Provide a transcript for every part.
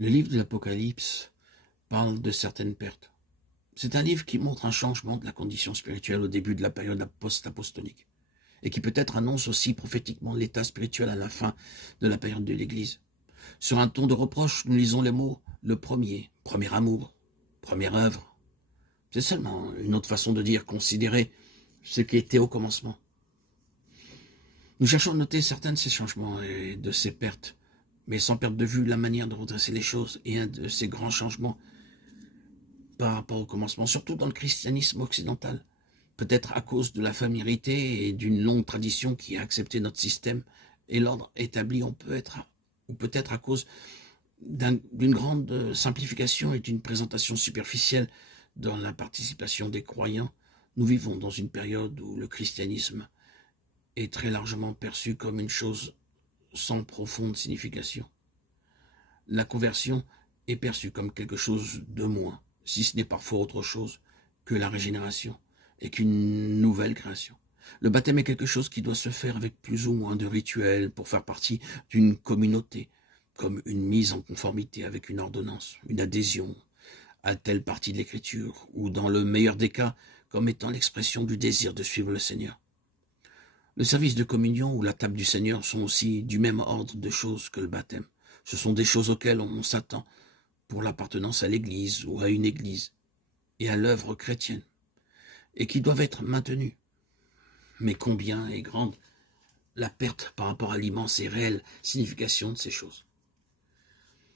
Le livre de l'Apocalypse parle de certaines pertes. C'est un livre qui montre un changement de la condition spirituelle au début de la période post-apostolique et qui peut-être annonce aussi prophétiquement l'état spirituel à la fin de la période de l'Église. Sur un ton de reproche, nous lisons les mots « le premier amour, première œuvre ». C'est seulement une autre façon de dire « considérer ce qui était au commencement ». Nous cherchons à noter certains de ces changements et de ces pertes, mais sans perdre de vue la manière de redresser les choses et un de ces grands changements par rapport au commencement, surtout dans le christianisme occidental. Peut-être à cause de la familiarité et d'une longue tradition qui a accepté notre système et l'ordre établi, ou peut-être à cause d'une grande simplification et d'une présentation superficielle dans la participation des croyants. Nous vivons dans une période où le christianisme est très largement perçu comme une chose sans profonde signification. La conversion est perçue comme quelque chose de moins, si ce n'est parfois autre chose que la régénération et qu'une nouvelle création. Le baptême est quelque chose qui doit se faire avec plus ou moins de rituels pour faire partie d'une communauté, comme une mise en conformité avec une ordonnance, une adhésion à telle partie de l'écriture, ou dans le meilleur des cas, comme étant l'expression du désir de suivre le Seigneur. Le service de communion ou la table du Seigneur sont aussi du même ordre de choses que le baptême. Ce sont des choses auxquelles on s'attend pour l'appartenance à l'Église ou à une Église et à l'œuvre chrétienne, et qui doivent être maintenues. Mais combien est grande la perte par rapport à l'immense et réelle signification de ces choses.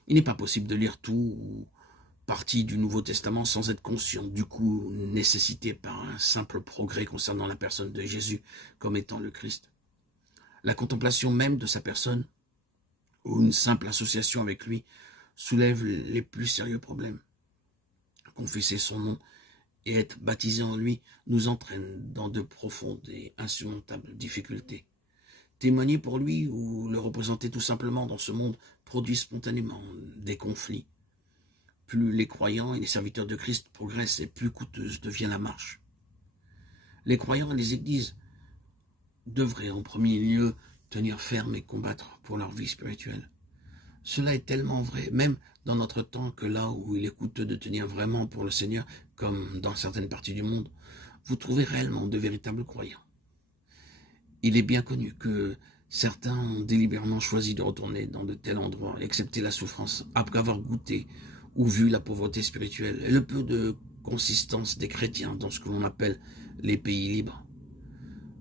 Il n'est pas possible de lire tout ou partie du Nouveau Testament sans être conscient du coût nécessité par un simple progrès concernant la personne de Jésus comme étant le Christ. La contemplation même de sa personne ou une simple association avec lui soulève les plus sérieux problèmes. Confesser son nom et être baptisé en lui nous entraîne dans de profondes et insurmontables difficultés. Témoigner pour lui ou le représenter tout simplement dans ce monde produit spontanément des conflits. Plus les croyants et les serviteurs de Christ progressent et plus coûteuse devient la marche. Les croyants et les églises devraient en premier lieu tenir ferme et combattre pour leur vie spirituelle. Cela est tellement vrai, même dans notre temps, que là où il est coûteux de tenir vraiment pour le Seigneur, comme dans certaines parties du monde, vous trouvez réellement de véritables croyants. Il est bien connu que certains ont délibérément choisi de retourner dans de tels endroits et accepter la souffrance après avoir goûté ou vu la pauvreté spirituelle et le peu de consistance des chrétiens dans ce que l'on appelle les pays libres.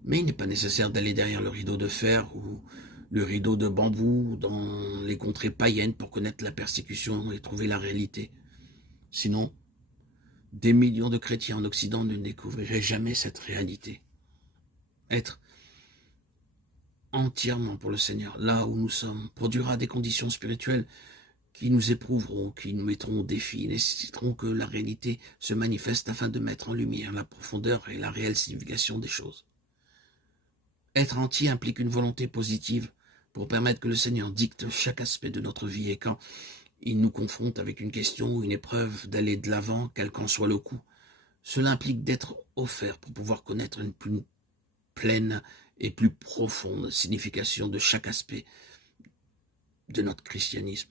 Mais il n'est pas nécessaire d'aller derrière le rideau de fer ou le rideau de bambou dans les contrées païennes pour connaître la persécution et trouver la réalité. Sinon, des millions de chrétiens en Occident ne découvriraient jamais cette réalité. Être entièrement pour le Seigneur, là où nous sommes, produira des conditions spirituelles qui nous éprouveront, qui nous mettront au défi, nécessiteront que la réalité se manifeste afin de mettre en lumière la profondeur et la réelle signification des choses. Être entier implique une volonté positive pour permettre que le Seigneur dicte chaque aspect de notre vie et quand il nous confronte avec une question ou une épreuve d'aller de l'avant, quel qu'en soit le coût. Cela implique d'être offert pour pouvoir connaître une plus pleine et plus profonde signification de chaque aspect de notre christianisme.